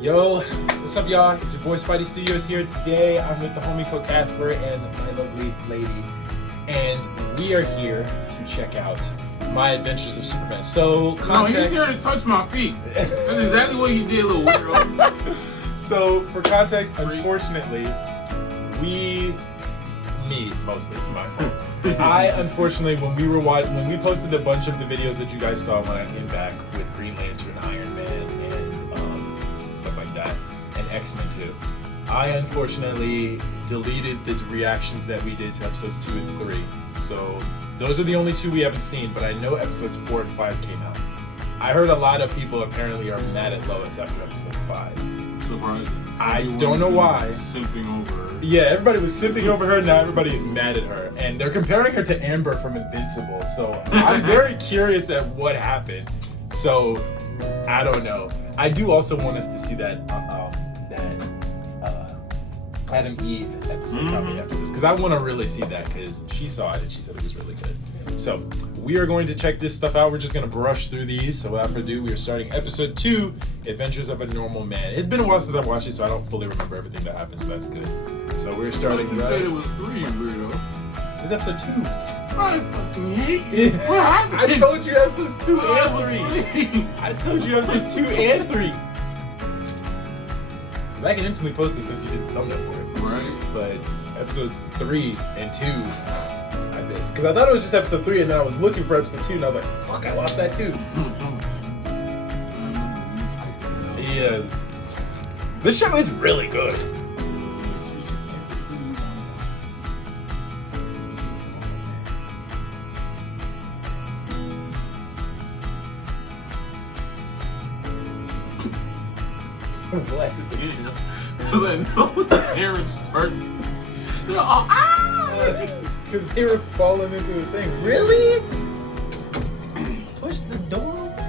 Yo, what's up, y'all? It's your boy Spidey Studios here. Today, I'm with the homie Co-Casper and my lovely lady, and we are here to check out My Adventures of Superman. So, context... No, he's here to touch my feet. That's exactly what you did, little weirdo. So, for context, unfortunately, mostly, it's my fault. Unfortunately, when we posted a bunch of the videos that you guys saw when I came back with Green Lantern, Iron Man, and stuff like that, and X-Men 2, I unfortunately deleted the reactions that we did to episodes 2 and 3. So those are the only two we haven't seen, but I know episodes 4 and 5 came out. I heard a lot of people apparently are mad at Lois after episode 5. Surprising. I don't know why. Simping over her. Yeah, everybody was simping over her, now everybody is mad at her. And they're comparing her to Amber from Invincible. So I'm very curious at what happened. So, I don't know. I do also want us to see that Adam Eve episode probably after this. Because I want to really see that, because she saw it and she said it was really good. So, we are going to check this stuff out. We're just going to brush through these. So without further ado, we are starting episode 2, Adventures of a Normal Man. It's been a while since I've watched it, so I don't fully remember everything that happened, so that's good. So we're starting You said it was 3, weirdo. It's episode 2. I fucking hate you. What happened? I told you episodes 2 and 3. I told you episodes 2 and 3. Because I can instantly post this since you did the thumbnail for it. Right. But episode 3 and 2, I missed. Because I thought it was just episode 3, and then I was looking for episode 2, and I was like, fuck, I lost that too. Yeah. This show is really good. What? Because I know the parents start. They're all, Because they were falling into the thing. Really? Push the door open?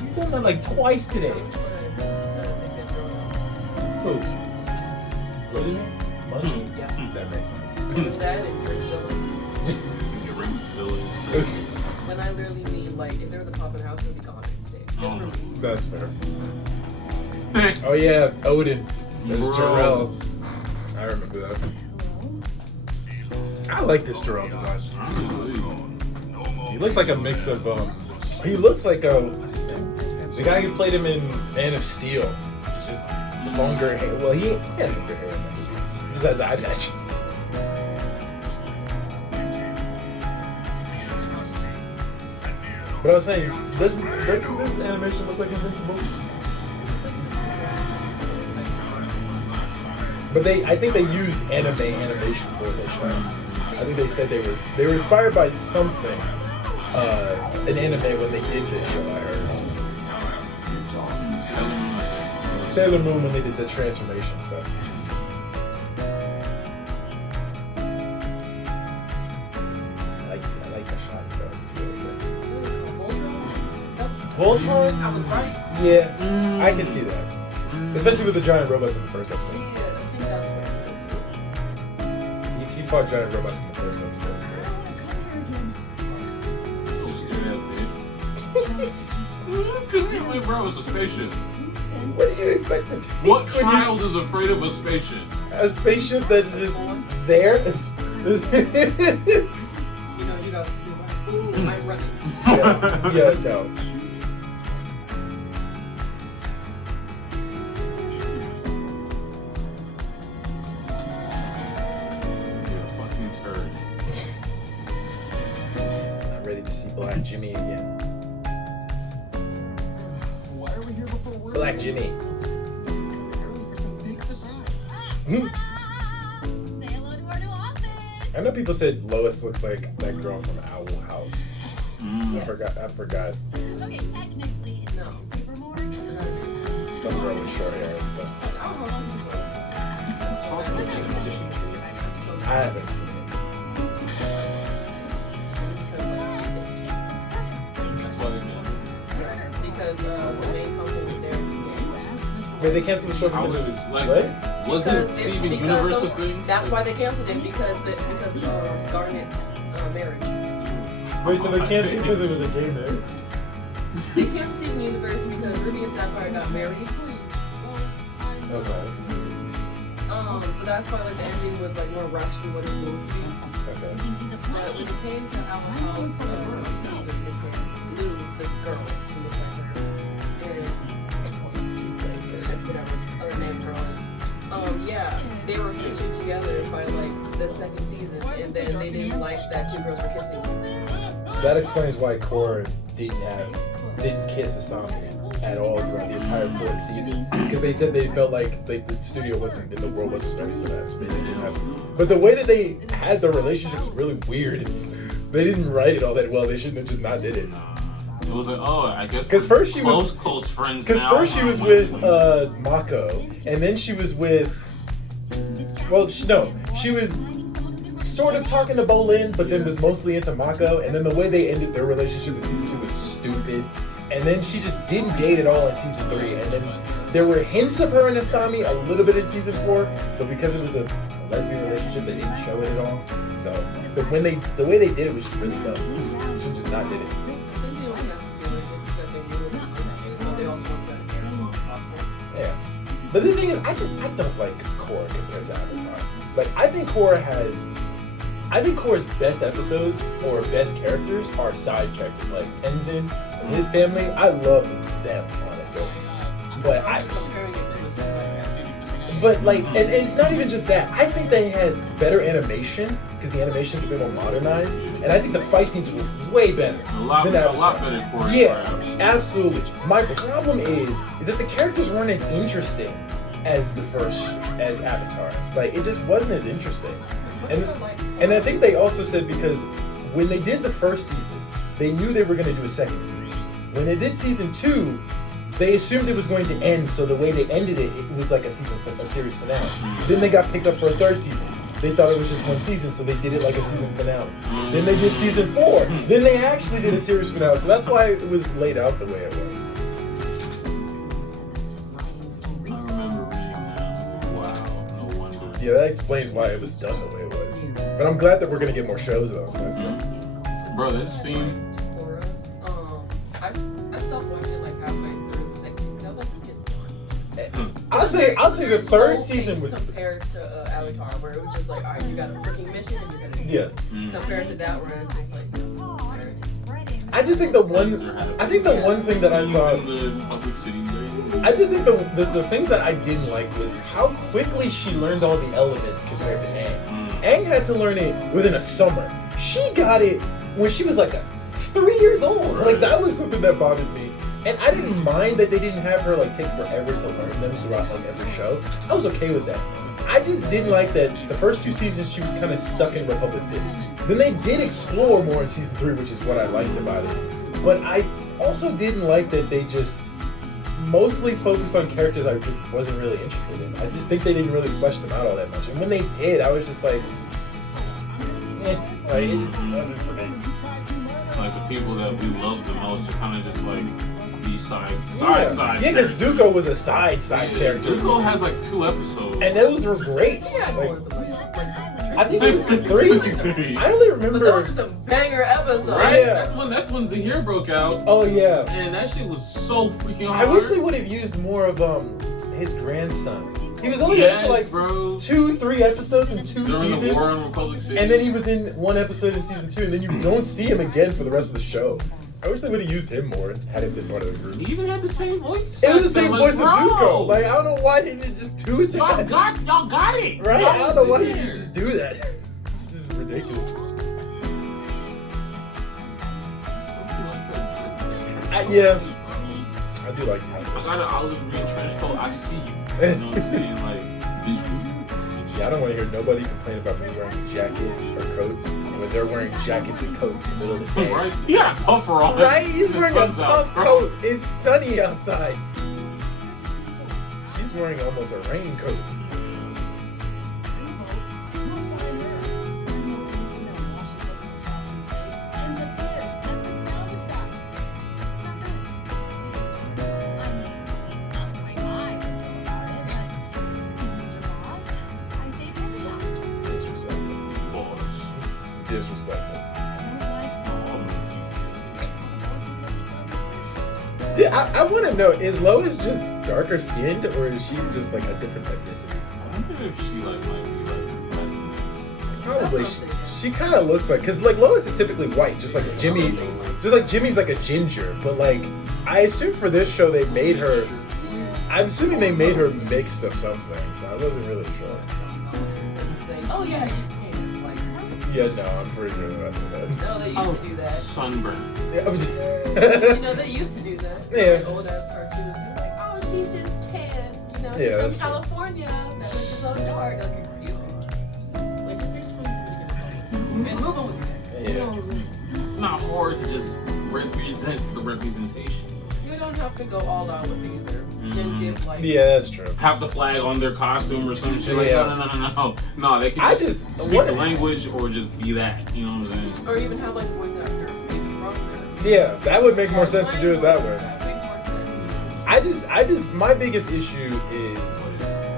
You've done that like twice today. Who? Really? Money? Yeah. That makes sense. There's that and Drinkzilla. When I literally mean, like, if there was a cop in the house, it would be gone today. Just for me. That's fair. Oh yeah, Odin. There's Jarrell. I remember that. I like this Jarrell design. He looks like a mix of he looks like what's his name? The guy who played him in Man of Steel. He's just longer hair. Well, he had longer hair. He just has eye patch. But I was saying, doesn't this animation look like Invincible? But I think they used animation for this show. I think they said they were inspired by something, an anime when they did this show. I heard Sailor Moon when they did the transformation stuff. I like the shots though. It's really good. Voltron? I was right. Yeah, I can see that. Especially with the giant robots in the first episode. Yeah, I think that's what it He fought giant robots in the first episode. So. Wait, bro, it's a spaceship. What do you expect to think? What when you child is afraid of a spaceship? a spaceship that's just there? You know, you got. I'm running. Yeah, no. You're a fucking turd. I'm ready to see Black Jimmy again. Why are we here before work? Black Jimmy. Hmm. Say hello to our new office. I know people said Lois looks like that girl from Owl House. I forgot. Okay, technically, it's No. Papermore. Some girl with short hair and stuff. It's also animation. I haven't seen it. That's why they did Because the main company there. Wait, they canceled the show How because it is was it? Like, what? wasn't Steven's Universe a thing? That's why they canceled it because of Garnet's marriage. Wait, so they canceled because it was a gay marriage? They canceled Steven Universe because Ruby and Sapphire got married. Okay. So that's why like the ending was like more rushed than what it's supposed to be. Okay. But when it came to our house, Lou, the girl who looked like her, and whatever other name girl is, yeah, they were officially together by like the second season, and then they didn't like that two girls were kissing. That explains why Korra didn't kiss Asami at all throughout the entire fourth season, because they said they felt like the studio wasn't, and the world wasn't ready for that, so they just didn't have. But the way that they had their relationship was really weird. They didn't write it all that well. They shouldn't have just not did it. It was like, oh, I guess. Because first she was close friends. Because first she was with Mako, and then she was with. Well, she was sort of talking to Bolin, but then was mostly into Mako. And then the way they ended their relationship in season 2 was stupid. And then she just didn't date at all in season 3. And then there were hints of her and Asami a little bit in season 4, but because it was a lesbian relationship, they didn't show it at all. So the way they did it was just really dumb. She just not did it. Yeah. But the thing is, I don't like Korra compared to Avatar. Like, I think Korra's best episodes or best characters are side characters, like Tenzin and his family. I love them, honestly. But and it's not even just that. I think that it has better animation because the animation's a bit more modernized, and I think the fight scenes were way better than Avatar. A lot better choreographed. Yeah, absolutely. My problem is that the characters weren't as interesting as as Avatar. Like, it just wasn't as interesting. And I think they also said because when they did the first season, they knew they were going to do a second season. When they did season 2, they assumed it was going to end, so the way they ended it was like a series finale. Then they got picked up for a third season. They thought it was just one season, so they did it like a season finale. Then they did season 4. Then they actually did a series finale, so that's why it was laid out the way it was. I remember reading that. Wow, no wonder. Yeah, that explains why it was done the way it was. But I'm glad that we're gonna get more shows though, so that's good. Bro, this scene. Korra, I stopped watching like halfway through the second season. I was like, this getting boring. I'll say the third Slow season pace was compared to Avatar, where it was just like, alright, you got a freaking mission and you're gonna do it. yeah. Compared to that, where it's just like, I just think the one thing that I thought. The public city. I just think the things that I didn't like was how quickly she learned all the elements compared to Aang. Aang had to learn it within a summer. She got it when she was like 3 years old. Like, that was something that bothered me. And I didn't mind that they didn't have her like take forever to learn them throughout like every show. I was okay with that. I just didn't like that the first 2 seasons she was kind of stuck in Republic City. Then they did explore more in season 3, which is what I liked about it. But I also didn't like that they just mostly focused on characters I just wasn't really interested in. I just think they didn't really flesh them out all that much. And when they did, I was just like, like, it just wasn't for me. Like, the people that we love the most are kind of just like these side Yeah, because Zuko was a side character. Zuko has like 2 episodes. And those were great. yeah, Like, I think it was 3. I only but remember. those were the banger episodes. Right? Yeah. That's when Zahir broke out. Oh yeah. And that shit was so freaking I hard. wish they would have used more of his grandson. He was only there for like bro. 2-3 episodes in 2 During seasons. the war in Republic City. And then he was in 1 episode in season 2, and then you don't see him again for the rest of the show. I wish they would have used him more and had him been part of the group. He even had the same voice. It was the same voice of bro. Zuko. Like, I don't know why they didn't just do that. Y'all got it. Right? Y'all I don't know why was you there. just do that. It's just ridiculous. Yeah. I do like that. I got an olive green trench coat. I see you. You know what I'm saying? Like, visually. See, I don't want to hear nobody complain about me wearing jackets or coats when they're wearing jackets and coats in the middle of the day. Right? He got a puffer on. Right? He's The wearing a sun's out, puff bro. coat. It's sunny outside. She's wearing almost a raincoat. Disrespectful. Yeah, I want to know, is Lois just darker skinned or is she just like a different ethnicity? I wonder if she like might be like Latinx. Probably. That's what I'm thinking. She kind of looks like, because like Lois is typically white, just like Jimmy. Just like Jimmy's like a ginger, but like I assume for this show they made her. I'm assuming they made her mixed of something, so I wasn't really sure. Oh yeah, she's tan. Like, Yeah, no, I'm pretty sure that's what that's. no, they used to do that. Sunburn. Yeah, I was- You know, they used to do that. Yeah. Like, old ass cartoons. They're like, oh, she's just tan. You know, Yeah, that's she's true. from California. That was so dark. Like, excuse me. Like, just say she's from and move on with it. yeah. It's not hard to just represent the representation. You don't have to go all out with either. Then give like. Yeah, that's true. Have the flag on their costume or some shit. Like, Yeah. no. No, they can I just just- speak what- the language or just be that. You know what I'm saying? Or even have like voice actor maybe from her. Yeah, that would make more sense to do it that way. That make more sense. I just, my biggest issue is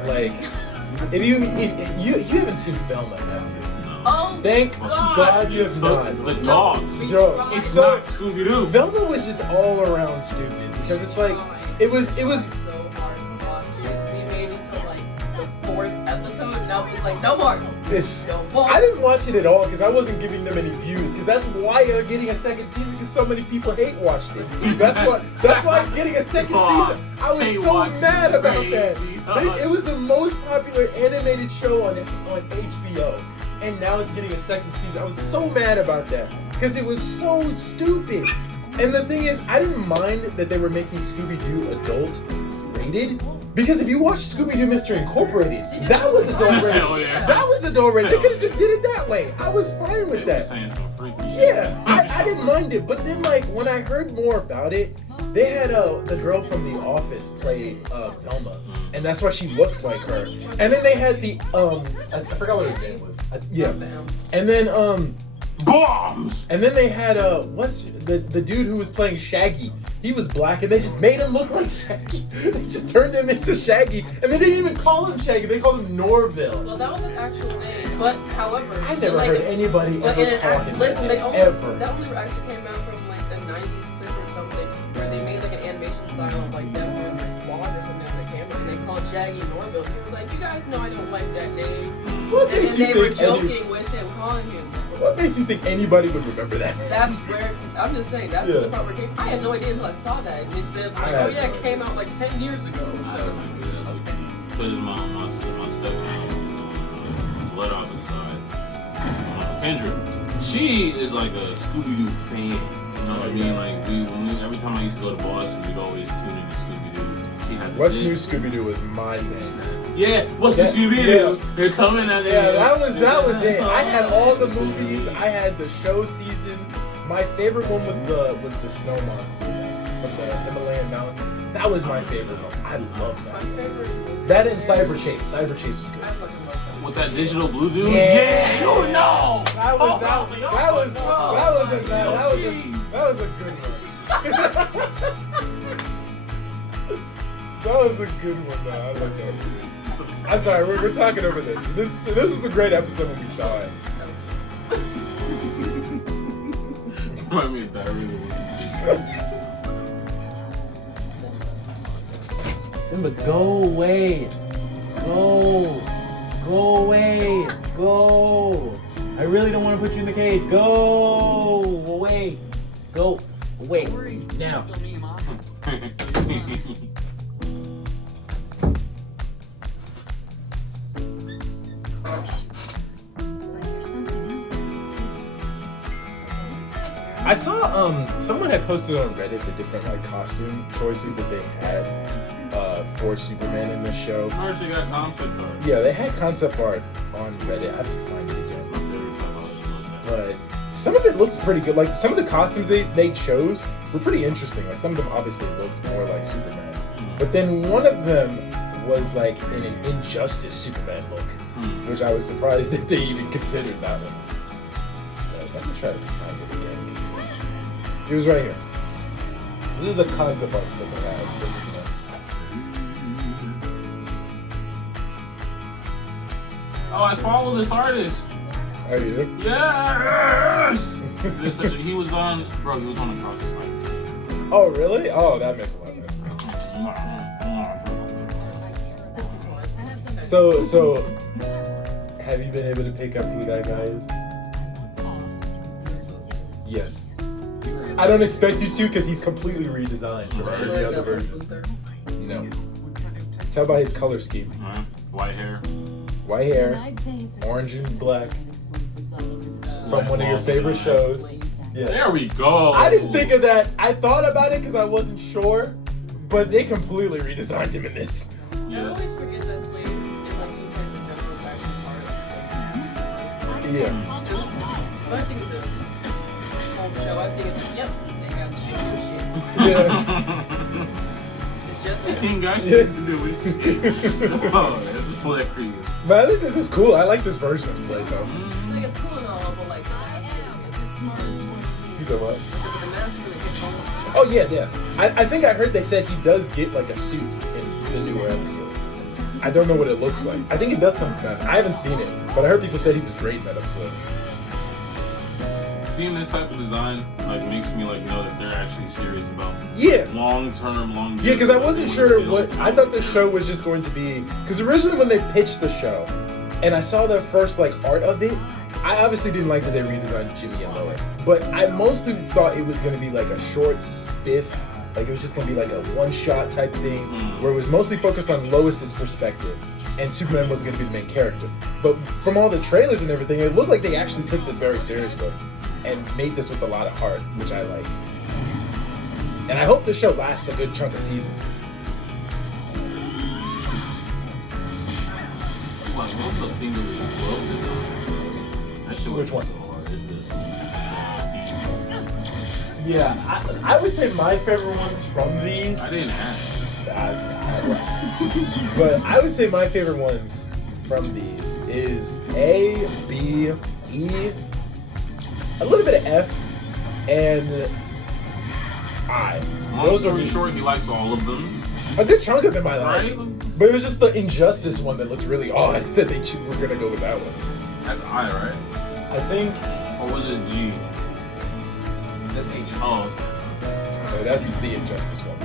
like, if you haven't seen Velma, have you? Oh, Thank God you have The not. dog. we Joe, tried. It's So- not Scooby Doo. Velma was just all around stupid because it's like it was so hard to watch it. We made it to like the 4th episode, and I was like, no more. this. No more. I didn't watch it at all because I wasn't giving them any views because that's why they're getting a second season because so many people hate watched it. That's why it's getting a second season. I was Hate so watch mad is about that. crazy. It was the most popular animated show on HBO, and now it's getting a second season. I was so mad about that because it was so stupid. And the thing is, I didn't mind that they were making Scooby-Doo adult rated because if you watch Scooby-Doo Mystery Incorporated, that was adult rated. Hell yeah. That was adult rated. They Hell could have just did it that way. I was fine with They were that. saying some freaky shit. Yeah, I didn't mind it, but then like when I heard more about it, they had the girl from The Office play Velma, and that's why she looks like her. And then they had the I forgot what her name was. Yeah, and then Bombs. and then they had what's the dude who was playing Shaggy? He was black, and they just made him look like Shaggy. They just turned him into Shaggy, and they didn't even call him Shaggy. They called him Norville. Well, that was an actual name, but however, I never like, heard anybody But ever in call him listen, that they only ever. that only actually came out from like the '90s clip or something, where they made like an animation style of like them doing like vlog or something on the camera, and they called Shaggy Norville. He was like, "You guys know I don't like that name," What and makes then you they were think any- joking with him, calling him. What makes you think anybody would remember that? That's where I'm just saying that's where the part where it came. I had no idea until I saw that, and it said like, I "Oh had yeah, no it came out like 10 years ago." I So. remember that. Because my stepmom, blood off his side, Kendra, she is like a Scooby-Doo fan. You know what I mean? Like every time I used to go to Boston, we'd always tune into Scooby-Doo. She had What's this- New Scooby-Doo was my thing. Yeah, what's the That- Scooby-Doo? They're coming out Yeah, there. that was it. I had all the movies. I had the show seasons. My favorite one was the Snow Monster from the Himalayan mountains. That was my favorite one. I loved My that. favorite movie. That and Cyber Chase. Cyber Chase was I good. fucking love that. With that digital blue dude? Yeah. you know! That was a good one. That was a good one though. I like that. I'm sorry, we're talking over this. This was a great episode when we saw it. Remind me of Diary of the Wimpy. Simba, go away. Go. Go away. Go. I really don't want to put you in the cage. Go away. Go away. Now. I saw someone had posted on Reddit the different like costume choices that they had for Superman in this show. I actually got concept art. Yeah, they had concept art on Reddit. I have to find it That's again. my favorite type of art. But some of it looked pretty good. Like some of the costumes they chose were pretty interesting. Like some of them obviously looked more like Superman. But then one of them was like in an Injustice Superman look, which I was surprised that they even considered that one. Let me try to find it again. It was right here. This is the concept art stuff I have for Superman. Oh, I follow this artist. Are you? Yes! He was on Across the Spider. Oh, really? Oh, that makes a lot of sense. So, have you been able to pick up who that guy is? Yes. I don't expect you to because he's completely redesigned from every other version. No. Tell by his color scheme. White hair. White hair, orange and black. From one of your favorite shows. Yes. There we go. I didn't think of that. I thought about it because I wasn't sure, but they completely redesigned him in this. I Yeah. always forget that Slade in like Teen Titans in general is actually part of it. Yeah. When I think of the whole show, I think it's, yep, they got shit and shit. Yes. It's just that. King got Yes. shit to do with it. Oh, that's hilarious. But I think this is cool. I like this version of Slade though. Like, it's cool and all, but like, He's a what? the mask really hits home. Oh yeah. I think I heard they said he does get like a suit in the newer episode. I don't know what it looks like. I think it does come from that. I haven't seen it, but I heard people said he was great in that episode. Seeing this type of design like makes me like know that they're actually serious about Yeah. long-term. Yeah, because I wasn't sure what I thought the show was just going to be. Because originally when they pitched the show, and I saw the first like art of it, I obviously didn't like that they redesigned Jimmy and Lois. But I mostly thought it was going to be like a short spiff, like it was just going to be like a one-shot type thing, where it was mostly focused on Lois's perspective, and Superman wasn't going to be the main character. But from all the trailers and everything, it looked like they actually took this very seriously and made this with a lot of heart, which I like. And I hope the show lasts a good chunk of seasons. What the thing that we love design? That shit Which one? was so hard. It's this one. Yeah, I would say my favorite ones from these. I didn't ask. But I would say my favorite ones from these is A, B, E, a little bit of F, and I. Long Those are story short, he likes all of them. a good chunk of them I like. Right? But it was just the Injustice one that looks really odd that they were gonna go with that one. That's I, right? I think Or was it G? that's H. Oh, No, that's the Injustice one.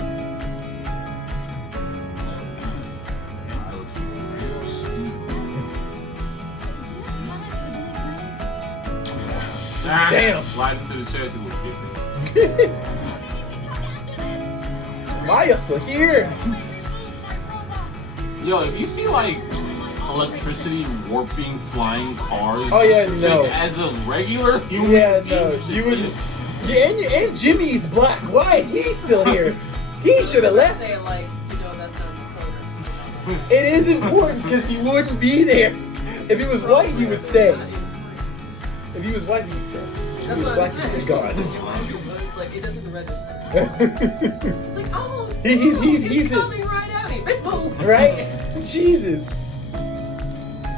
that looks real stupid. Damn. Slide into the chest, he would get it. Maya's still here. Yo, if you see like electricity warping flying cars, Oh, yeah, like, no. as a regular human Yeah, being, no, should you would. be- Yeah, and Jimmy's black. Why is he still here? He should have left. Say like, that's not important. It is important because he wouldn't be there. If he was white, he would stay. If he was white, he'd stay. If he That's was what black, I'm he'd saying. be gone. It's like, it doesn't register. It's like, oh, He's it's coming right at me. Bitch, move. right? Jesus.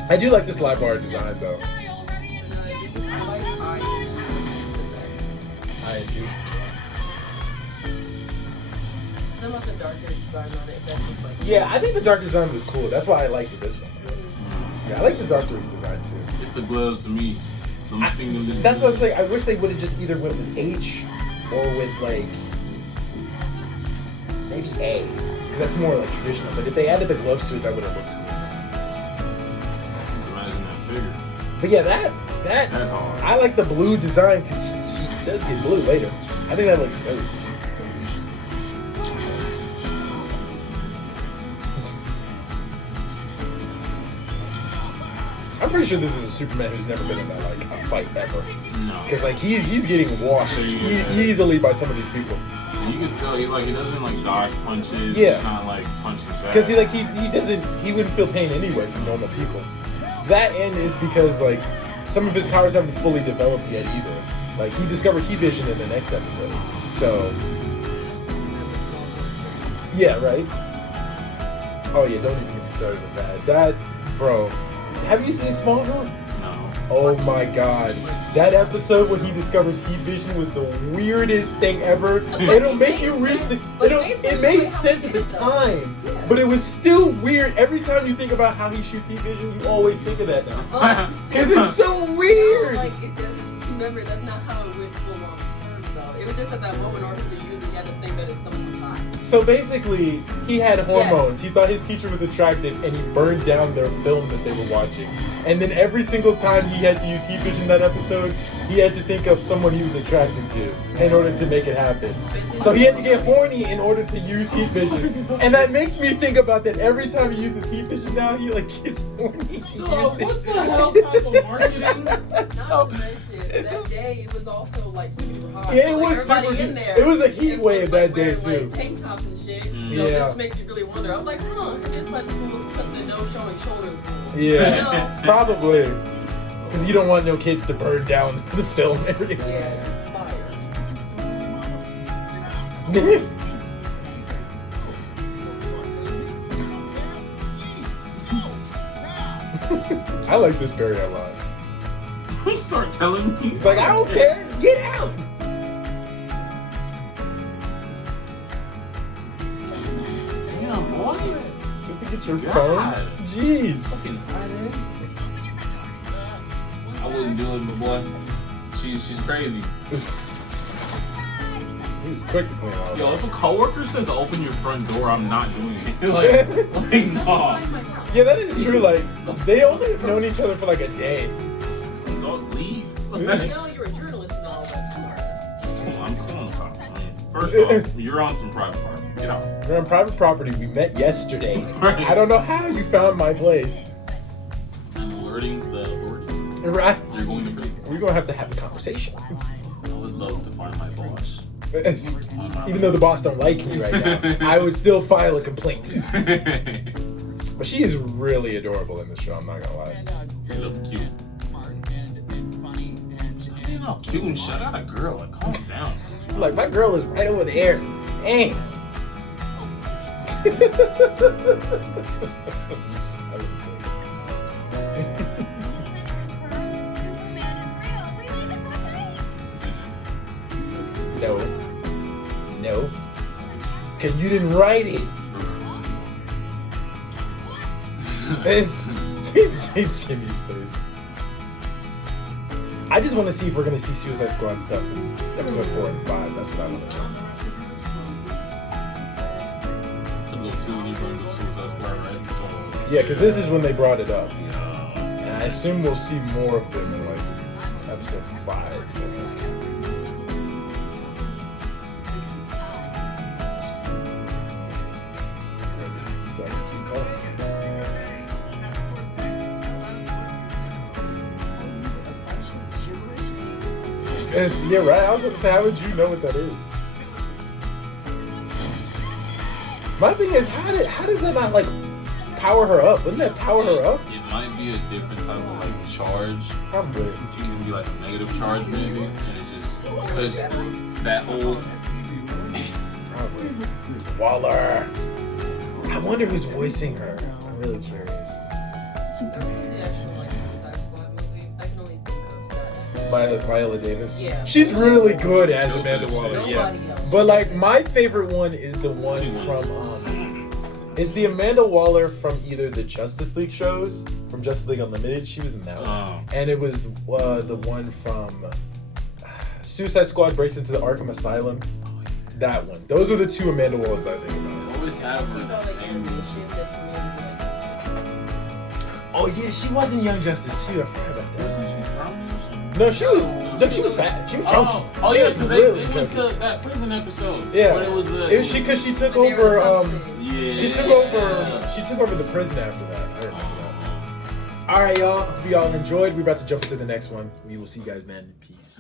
I do like this live bar design though. I do. Some of the darker design on it, that looks like. Yeah, I think the dark design was cool. That's why I liked this one. Yeah, I like the darker design too. It's the gloves to me. That's what I'm saying. I wish they would have just either went with H or with like maybe A, because that's more like traditional. But if they added the gloves to it, that would have looked cool. Imagine that figure. But yeah, that That's hard. I like the blue design because she does get blue later. I think that looks dope. I'm pretty sure this is a Superman who's never been in a fight ever. No. Because like he's getting washed easily by some of these people. You can tell he doesn't like dodge punches. Yeah. He's not like punching back. Because he wouldn't feel pain anyway from normal people. That end is because like some of his powers haven't fully developed yet either. Like he discovered heat vision in the next episode. So yeah, right. Oh yeah, don't even get me started with that. That bro, have you seen Smallville? No. Oh my god. That episode when he discovers heat vision was the weirdest thing ever. It'll make you read this. It made sense at the time. But it was still weird. Every time you think about how he shoots heat vision, you always think of that now. Because it's so weird. Like, it just, remember, that's not how it went full on terms, though. It was just at that moment in order to use it, you had to think that it's someone was hot. So basically, he had hormones. He thought his teacher was attractive, and he burned down their film that they were watching. And then every single time he had to use heat vision that episode, he had to think of someone he was attracted to in order to make it happen. So he had to get horny in order to use heat vision. And that makes me think about that every time he uses heat vision now, he like gets horny to use it. What the hell type of marketing? Not So, to mention, it's that just- day it was also like super hot. Yeah, it So, like, was everybody super in heat. there. It was a heat was, wave like, that day, wearing, too. Like, tank tops and shit. Mm. You know, Yeah. this makes me really wonder. I'm like, this might be cool to put the no showing shoulders. Yeah, You know? probably. Because you don't want no kids to burn down the film area. Yeah, fire. I like this Barry a lot. Don't start telling me. He's like, I don't care, get out. Damn, boy. Just to get your God. phone. Jeez. Fucking hot, I wouldn't do it, but boy, she's crazy. He was quick to clean all Yo, that. if a coworker says open your front door, I'm not doing it. like no. Find my house. Yeah, that is true. Like, they only have known each other for like a day. Don't leave. I know you're a journalist and all that. I'm cool. First off, you're on some private property. Get out. We're on private property. We met yesterday. Right. I don't know how you found my place. I'm alerting the authorities. Right? You're going to prison. We're gonna have to have a conversation. I would love to find my boss. Even though the boss don't like me right now, I would still file a complaint. But she is really adorable in the show. I'm not gonna lie. You look cute. Stop being all cute and shut out a girl. Like, calm down. Like, my girl is right over there. Hey. Superman is real. We need the police. No. No. Cause you didn't write it. It's Jimmy's face. I just want to see if we're gonna see Suicide Squad stuff in episode 4 and 5. That's what I want to know. Episode 2 when he brings up Suicide Squad, right? So, Yeah, because this is when they brought it up, Yeah. and I assume we'll see more of them in like episode 5. I think. Yeah, right. I was gonna say, how would you know what that is? My thing is, how does that not like power her up? Wouldn't that power her up? It might be a different type of like charge. Probably. It can be like a negative charge maybe, and it's just because that whole Probably. Waller. I wonder who's voicing her. I'm really curious. There was the actual like Suicide Squad movie. I can only think of that. Viola Davis. Yeah. She's really good as Amanda Waller. Nobody Yeah. else. But like my favorite one is the one from it's the Amanda Waller from either the Justice League shows, from Justice League Unlimited. She was in that one. Oh. And it was the one from Suicide Squad breaks into the Arkham Asylum. That one. Those are the two Amanda Wallers I think about. always have You like know, the like, same. animation that's made, Oh yeah, she was in Young Justice too. I forgot about that. Wasn't she strong? No, she was fat. She was chunky. Oh She yeah, was because really they went chunky. to that prison episode. Yeah. But it was the. It was because she took When they were over. touching. Yeah. She took over the prison after that. I remember that. All right, y'all. Hope y'all enjoyed. We're about to jump into the next one. We will see you guys then. Peace.